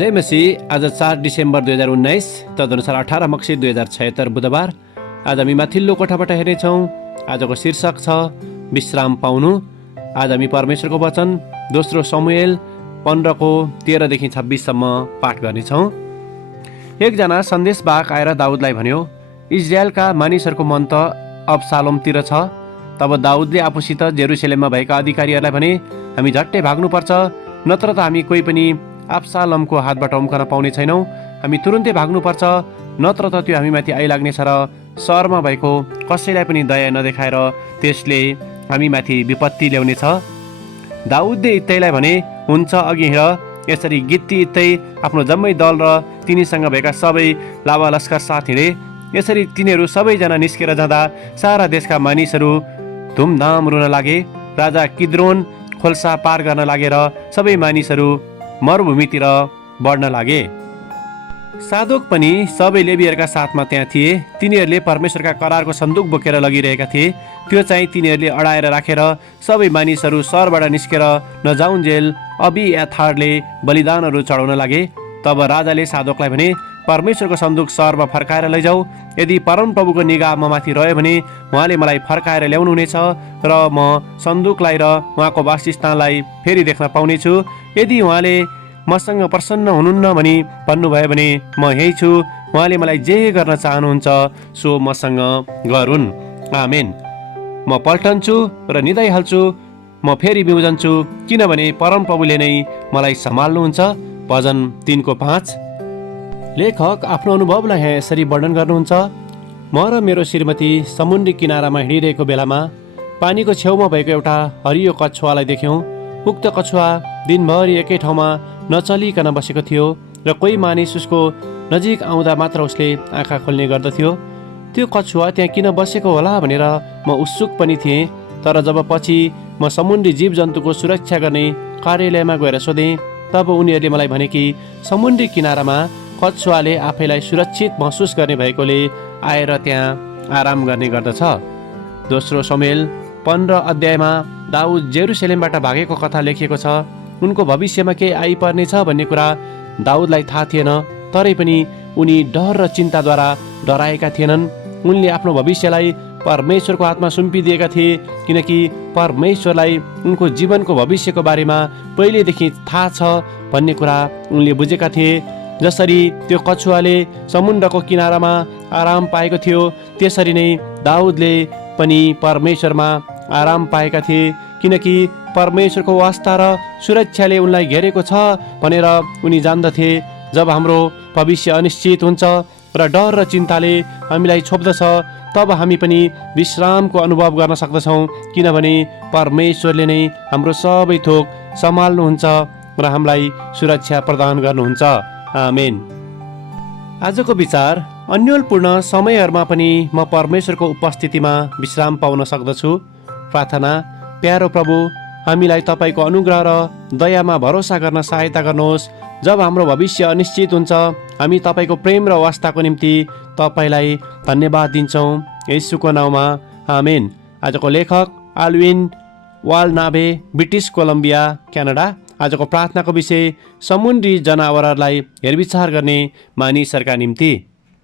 जय मसीह। आज 4 डिसेम्बर 2019 तदनुसार 18 मक्सी 2076 बुधबार। आज हामी माथिल्लो कोठाबाट हेर्नेछौँ। आजको शीर्षक छ विश्राम पाउनु। आज हामी परमेश्वरको वचन दोस्रो शमूएल 15:13 - 26सम्म पाठ गर्नेछौँ। एकजना सन्देशवाहक आएर दाउदलाई भन्यो, इजरायलका मानिसहरूको मन त अबशालोमतिर छ। तब दाउदले आफूसित जेरुसलेममा भएका अधिकारीहरूलाई भने, हामी झट्टै भाग्नुपर्छ, नत्र त हामी कोही पनि अबशालोमको हातबाट उम्कन पाउने छैनौँ। हामी तुरुन्तै भाग्नुपर्छ, नत्र त त्यो हामीमाथि आइलाग्नेछ र सहरमा भएको कसैलाई पनि दया नदेखाएर त्यसले हामीमाथि विपत्ति ल्याउनेछ। दाउदले इत्तैलाई भने, हुन्छ, अघि हिँड। यसरी गित्ती इत्तै आफ्नो जम्मै दल र तिनीसँग भएका सबै लावा लस्कर साथ हिँडे। यसरी तिनीहरू सबैजना निस्केर जाँदा सारा देशका मानिसहरू धुमधाम रुन लागे। राजा किद्रोन खोल्सा पार गर्न लागेर सबै मानिसहरू मरुभूमितिर बढ्न लागे। सादोक पनि सबै लेवीहरूका साथमा त्यहाँ थिए। तिनीहरूले परमेश्वरका करारको सन्दुक बोकेर लगिरहेका थिए। त्यो चाहिँ तिनीहरूले अडाएर राखेर सबै मानिसहरू सहरबाट निस्केर नजाउन्जेल अबियाथारले बलिदानहरू चढाउन लागे। तब राजाले सादोकलाई भने, परमेश्वरको सन्दुक सहरमा फर्काएर लैजाऊ। यदि परमप्रभुको निगाह ममाथि रह्यो भने उहाँले मलाई फर्काएर ल्याउनुहुनेछ र म सन्दुकलाई र उहाँको वासस्थानलाई फेरि देख्न पाउनेछु। यदि उहाँले मसँग प्रसन्न हुनुहुन्न भनी भन्नुभयो भने म यही छु। उहाँले मलाई जे गर्न चाहनुहुन्छ सो मसँग गरून्। आमेन। म पल्टन्छु र निदाइहाल्छु, म फेरि बिउजन्छु, किनभने परमप्रभुले नै मलाई सम्हाल्नुहुन्छ। भजन 3:5। लेखक आफ्नो अनुभवलाई यहाँ यसरी वर्णन गर्नुहुन्छ। म र मेरो श्रीमती समुद्री किनारामा हिँडिरहेको बेलामा पानीको छेउमा भएको एउटा हरियो कछुवालाई देख्यौँ। उक्त कछुवा दिनभरि एकै ठाउँमा नचलिकन बसेको थियो र कोही मानिस उसको नजिक आउँदा मात्र उसले आँखा खोल्ने गर्दथ्यो। त्यो कछुवा त्यहाँ किन बसेको होला भनेर म उत्सुक पनि थिएँ। तर जब पछि म समुद्री जीवजन्तुको सुरक्षा गर्ने कार्यालयमा गएर सोधेँ, तब उनीहरूले मलाई भने कि समुद्री किनारामा कछुवाले आफैलाई सुरक्षित महसुस गर्ने भएकोले आएर त्यहाँ आराम गर्ने गर्दछ। दोस्रो शमूएल 15 अध्यायमा दाउद जेरुसलेमबाट भागेको कथा लेखिएको छ। उनको भविष्यमा के आइपर्नेछ भन्ने कुरा दाउदलाई थाहा थिएन, तरै पनि उनी डर र चिन्ताद्वारा डराएका थिएनन्। उनले आफ्नो भविष्यलाई परमेश्वरको हातमा सुम्पिदिएका थिए, किनकि परमेश्वरलाई उनको जीवनको भविष्यको बारेमा पहिलेदेखि थाहा छ भन्ने कुरा उनले बुझेका थिए। जसरी त्यो कछुवाले समुद्रको किनारामा आराम पाएको थियो, त्यसरी नै दाउदले पनि परमेश्वरमा आराम पाएका थिए, किनकि परमेश्वरको वास्ता र सुरक्षाले उनलाई घेरेको छ भनेर उनी जान्दथे। जब हाम्रो भविष्य अनिश्चित हुन्छ र डर र चिन्ताले हामीलाई छोप्दछ, तब हामी पनि विश्रामको अनुभव गर्न सक्दछौँ, किनभने परमेश्वरले नै हाम्रो सबै थोक सम्हाल्नुहुन्छ र हामीलाई सुरक्षा प्रदान गर्नुहुन्छ। आमेन। आजको विचार, अन्योलपूर्ण समयहरूमा पनि म परमेश्वरको उपस्थितिमा विश्राम पाउन सक्दछु। प्रार्थना। प्यारो प्रभु, हामीलाई तपाईँको अनुग्रह र दयामा भरोसा गर्न सहायता गर्नुहोस्। जब हाम्रो भविष्य अनिश्चित हुन्छ, हामी तपाईँको प्रेम र वास्ताको निम्ति तपाईँलाई धन्यवाद दिन्छौँ। येशूको नाउँमा आमेन। आजको लेखक आल्विन वालनाभे, ब्रिटिस कोलम्बिया, क्यानाडा। आजको प्रार्थनाको विषय, समुद्री जनावरहरूलाई हेरविचार गर्ने मानिसहरूका निम्ति।